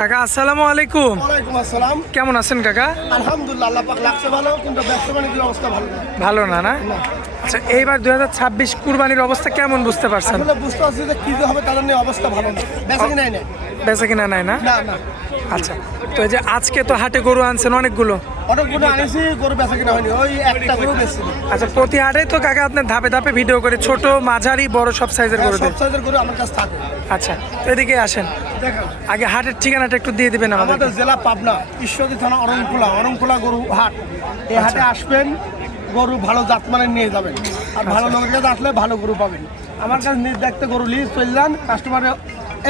কাকা আসসালামু আলাইকুম। ওয়ালাইকুম আসসালাম। কেমন আছেন কাকা? আলহামদুলিল্লাহ, আল্লাহ পাক লাগছে ভালো, কিন্তু ব্যবসা বাণিজ্যের অবস্থা ভালো না। ভালো না না? আচ্ছা, এইবার 2026 কুরবানির অবস্থা কেমন বুঝতে পারছেন? আসলে বুঝতে পারছি যে কি যে হবে তাদের নিয়ে অবস্থা ভালো না, বেচা কিনাই নেই। বেচা কিনা নাই না? না না, আচ্ছা, তো এই যে আজকে তো হাটে গরু আনছেন অনেকগুলো। অনেকগুলো আনেছি, গরু বেচা কিনা হয়নি, ওই একটা গরু বেচছি। আচ্ছা, প্রতি হাটে তো কাকা আপনার ধাপে ধাপে ভিডিও করে ছোট মাঝারি বড় সব সাইজের গরু সব দেন। সাইজের গরু আমার কাছে থাকে। আচ্ছা, তো এদিকে আসেন, দেখেন, আগে হাটের ঠিকানাটা একটু দিয়ে দিবেন আমাদের। আমাদের জেলা পাবনা, ঈশ্বরদী থানা, অরংখোলা গরু হাট। এই হাটে আসবেন, গরু ভালো জাতমানের নিয়ে যাবেন, আর ভালো লোকের কাছে আসলে ভালো গরু পাবেন। আমার কাছে নির্দায়িত্ব গরু লিজ চলে যান, কাস্টমারের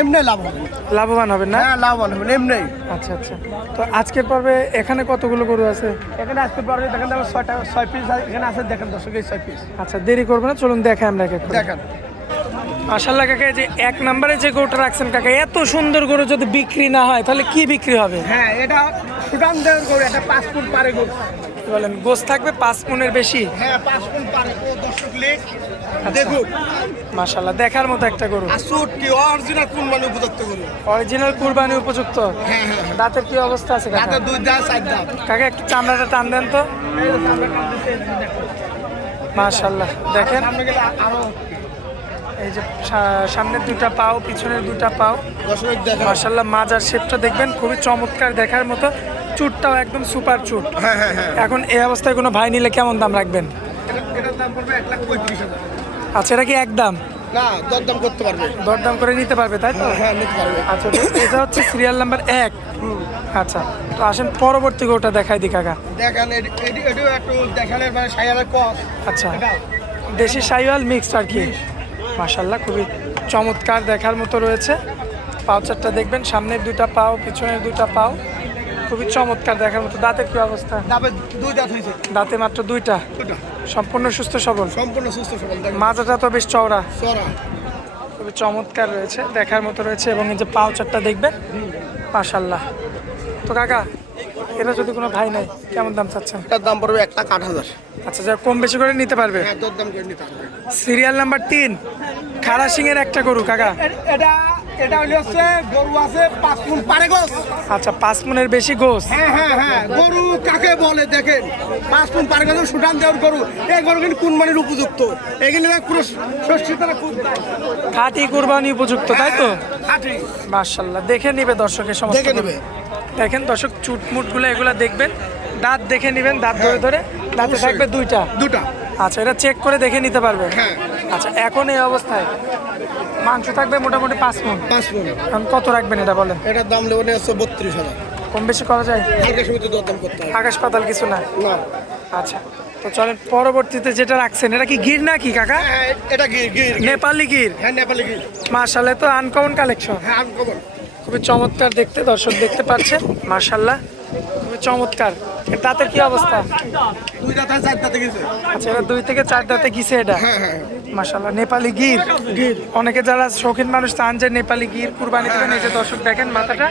এমনি লাভ হবে। লাভবান হবেন না? হ্যাঁ, লাভবান হবেন এমনি। আচ্ছা আচ্ছা, তো আজকের পর্বে এখানে কতগুলো গরু আছে? এখানে আজকে পরে দেখেন, 6 পিস এখানে আছে, দেখেন দর্শক, এই 6 পিস আচ্ছা, দেরি করবো না, চলুন দেখাই আমরা এক এক করে। দেখেন। মাশাআল্লাহ কাকা, এই যে এক নম্বরে যে গরুটা রাখছেন কাকা, এত সুন্দর গরু যদি বিক্রি না হয় তাহলে কি বিক্রি হবে? হ্যাঁ, এটা সুদান দেওয়ার গরু, এটা 5 ফুট পারে গরু। কি বলেন, গোস থাকবে 5 মণের বেশি? হ্যাঁ, 5 ফুট পারে। ও দর্শক লেখ দেখুন, মাশাআল্লাহ, দেখার মতো একটা গরু। আসুট কি অরিজিনাল কোন মানে উপযুক্ত গরু। অরিজিনাল কুরবানি উপযুক্ত। হ্যাঁ হ্যাঁ, দাঁতের কি অবস্থা আছে কাকা? তাতে 2 দাঁত 4 দাঁত। কাকা একটু চামড়াটা টান দেন তো। মাশাআল্লাহ, দেখেন সামনে গেলে আরো এই যে সামনের দুটা পাও, পিছনের দুটা পাও। দর্শক দেখেন। মাশাআল্লাহ, মাজার শেপটা দেখবেন খুবই চমৎকার দেখার মতো। চুটটাও একদম সুপার চুট। হ্যাঁ হ্যাঁ হ্যাঁ, এখন এই অবস্থায় কোনো ভাই নিলে কেমন দাম রাখবেন? এটার দাম পড়বে 1,35,000। আচ্ছা, এটা কি একদম? না, দরদাম করতে পারবে। দরদাম করে নিতে পারবে, তাই তো? হ্যাঁ, নিতে পারবে। আচ্ছা, তো এটা হচ্ছে সিরিয়াল নাম্বার 1। আচ্ছা, তো আসেন পরবর্তী গরুটা দেখাই দি কাকা। দেখেন, এটিও একটু দেখানোর মানে সাইয়ালের কস। আচ্ছা, দেশি সাইওয়াল মিক্সড আর কি। মাশাআল্লাহ, খুবই চমৎকার দেখার মতো রয়েছে। পাউচারটা দেখবেন, সামনের দুটা পাও, পিছনের দুটা পাও, খুবই চমৎকার দেখার মতো। দাঁতের কি অবস্থা? দাবে 2 দাঁত হয়েছে। দাঁতে মাত্র দুইটা, সম্পূর্ণ সুস্থ সবল। সম্পূর্ণ সুস্থ সবল। দেখেন মাজাটা তো বেশ চওড়া, সরা। খুবই চমৎকার রয়েছে, দেখার মতো রয়েছে। এবং এই যে পাউচারটা দেখবেন, মাশাআল্লাহ। তো কাকা, এটা যদি কোনো ভাই নাই, কেমন দাম চাচ্ছেন? এটার দাম পড়বে 1,08,000। আচ্ছা, যা কম বেশি করে নিতে পারবে। হ্যাঁ, দরদাম করে নিতে পারবে। সিরিয়াল নাম্বার 3, খাড়া সিংয়ের একটা গরু কাকা। এটা এটা হচ্ছে গরু আছে 5 ফুট পারে গোস। আচ্ছা, 5 মণের বেশি গোস। হ্যাঁ হ্যাঁ হ্যাঁ, গরু কাকে বলে দেখেন, 5 ফুট পারে গোস, সুটান দেওয়ার গরু। এই গরু কিন্তু কোন মানের উপযুক্ত, এগুলো পুরো ষষ্ঠী তারা খুব খাঁটি কুরবানি উপযুক্ত, তাই তো? খাঁটি। মাশাআল্লাহ, দেখে নিবে দর্শকের সমস্ত দেখে গরু। নেবে। দেখেন দর্শক, চুটমুটগুলো এগুলা দেখবেন, দাঁত দেখে নেবেন, দাঁত ধরে ধরে। দাঁতে অবশ্যই। থাকবে দুইটা। দুটা। আচ্ছা, এটা চেক করে দেখে নিতে পারবে। হ্যাঁ। আচ্ছা, এখন এই অবস্থায় মাংস থাকবে মোটামুটি 5 মণ। 5 ফুট। এখন কত রাখবেন এটা বলেন? এটার দাম লেবনে আছে 32,000। কম বেশি করা যায়? হালকা সমিতি দরদাম করতে হবে। আকাশ পাতাল কিছু না। না। আচ্ছা, তো চলেন পরবর্তীতে যেটা রাখছেন, এটা কি গির নাকি কাকা? হ্যাঁ, এটা গির গির। নেপালি গির। হ্যাঁ, নেপালি গির। মাশাআল্লাহ, তো আনকমন কালেকশন। হ্যাঁ, আমি খবর। খুবই চমৎকার দেখতে, দর্শক দেখতে পাচ্ছেন। মাশাআল্লাহ, খুবই চমৎকার। এর দাঁতের কি অবস্থা? 2 দাঁত আর 4 দাঁতে গেছে। আচ্ছা, এটা 2 থেকে 4 দাঁতে গিছে এটা। হ্যাঁ হ্যাঁ মাশাআল্লাহ, নেপালি গির। গির। অনেকে যারা শৌখিন মানুষ চান যে নেপালি গির কুরবানি দেবেন, এই যে দর্শক দেখেন মাথাটা।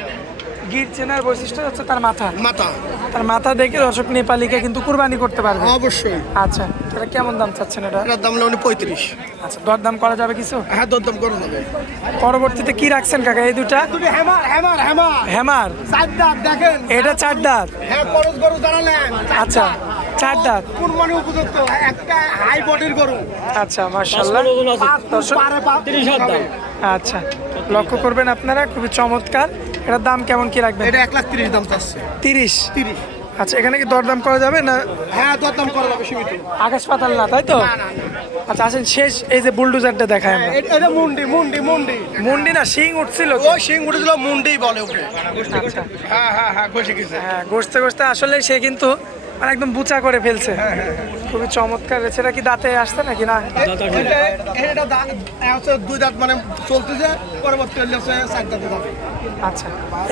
গির চেনার বৈশিষ্ট্য হচ্ছে তার মাথা। মাথা। তার মাথা দেখে দর্শক নেপালিকে কিন্তু কুরবানি করতে পারবে। অবশ্যই। আচ্ছা, এটা কেমন দাম চাচ্ছেন এটা? এটার দাম লেবনে 35। আচ্ছা, দরদাম করা যাবে কিছু? হ্যাঁ, দরদাম করে যাবে। পরবর্তীতে কি রাখছেন কাকা এই দুটা? দুটো হ্যামার হ্যামার হ্যামার হ্যামার। 4 দাঁত দেখেন। এটা 4 দাঁত। হ্যাঁ, করজ গরু জানালেন। আচ্ছা, 4 দাঁত। কোন মানে উপযুক্ত, একটা হাই বডির গরু। আচ্ছা, মাশাআল্লাহ। 5 ফুট দর্শক, পারে 30,000 দাম। আচ্ছা, লক্ষ্য করবেন আপনারা, খুবই চমৎকার। এটার দাম কেমন কি রাখবেন? এটা 1,30,000 দাম চাচ্ছে। 30। 30। আচ্ছা, এখানে কি দরদাম করা যাবে না? হ্যাঁ, দরদাম করা যাবে সীমিত। আকাশ পাতাল না, তাই তো? না না না। আচ্ছা, আসেন শেষ এই যে বুলডোজারটা দেখায় আমরা। এটা মুন্ডি মুন্ডি মুন্ডি। মুন্ডি না, শিং উঠছিল তো। ওই সিং উঠেছিল, মুন্ডি বলে ওকে। আচ্ছা, হ্যাঁ হ্যাঁ হ্যাঁ, বসে গেছে। হ্যাঁ, গোছতে গোছতে আসলে সে কিন্তু মানে একদম বুচা করে ফেলছে। খুবই চমৎকার। সেটা কি দাঁতে আসছে নাকি না? এটা দাঁত হচ্ছে 2 দাঁত মানে চলতেছে, পরবর্তী হচ্ছে 4 দাঁতে যাবে। আচ্ছা,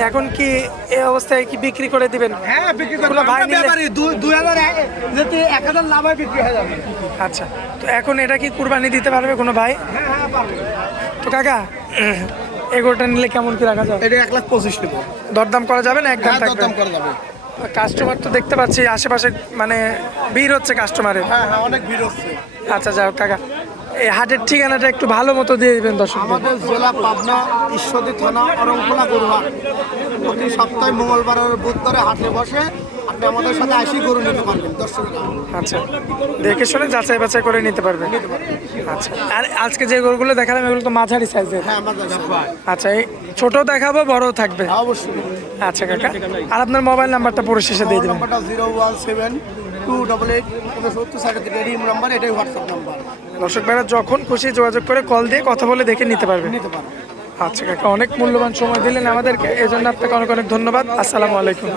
এখন কি এই অবস্থায় কি বিক্রি করে দিবেন? হ্যাঁ, বিক্রি কোনো করবো। ভাই আমরা নিলে? ব্যাপারী 2000 যেতে 1000 লাভ হয়, বিক্রি হয়ে যাবে। আচ্ছা, তো এখন এটা কি কুরবানি দিতে পারবে কোনো ভাই? হ্যাঁ হ্যাঁ, পারবে। তো কাকা, এগোটা নিলে কেমন কি রাখা যাবে? এটা 1,25,000 নেব। দরদাম করা যাবে না? একদম হ্যাঁ, থাকবে? দরদাম করা যাবে। কাস্টমার তো দেখতে পাচ্ছি আশেপাশে, মানে ভিড় হচ্ছে কাস্টমারের। হ্যাঁ হ্যাঁ, অনেক ভিড় হচ্ছে। আচ্ছা, যাও কাকা, এই হাটের ঠিকানাটা একটু ভালো মতো দিয়ে দিবেন দর্শক। আমাদের জেলা পাবনা, ঈশ্বরদী থানা, অরংখোলা গরুহাট। প্রতি সপ্তাহে মঙ্গলবার আর বুধবারে হাটে বসে। আপনি আমাদের সাথে আসি গরু নিতে পারবেন দর্শকরা। আচ্ছা, দেখে শুনে যাচাই বাছাই করে নিতে পারবেন। আচ্ছা, আর আজকে যে গরুগুলো দেখালাম এগুলো তো মাঝারি সাইজের। হ্যাঁ আমাদের আচ্ছা, এই ছোট দেখাবো, বড় থাকবে। অবশ্যই। আচ্ছা কাকা, আর আপনার মোবাইল নাম্বারটা পুরো শেষে দিয়ে দিবেন। নাম্বারটা 017-288-70 নাম্বার, এটাই হোয়াটসঅ্যাপ নাম্বার। দর্শক ভাইরা যখন খুশি যোগাযোগ করে কল দিয়ে কথা বলে দেখে নিতে পারবেন। নিতে পারবেন। আচ্ছা কাকা, অনেক মূল্যবান সময় দিলেন আমাদেরকে, এজন্য আপনাকে অনেক অনেক ধন্যবাদ। আসসালামু আলাইকুম।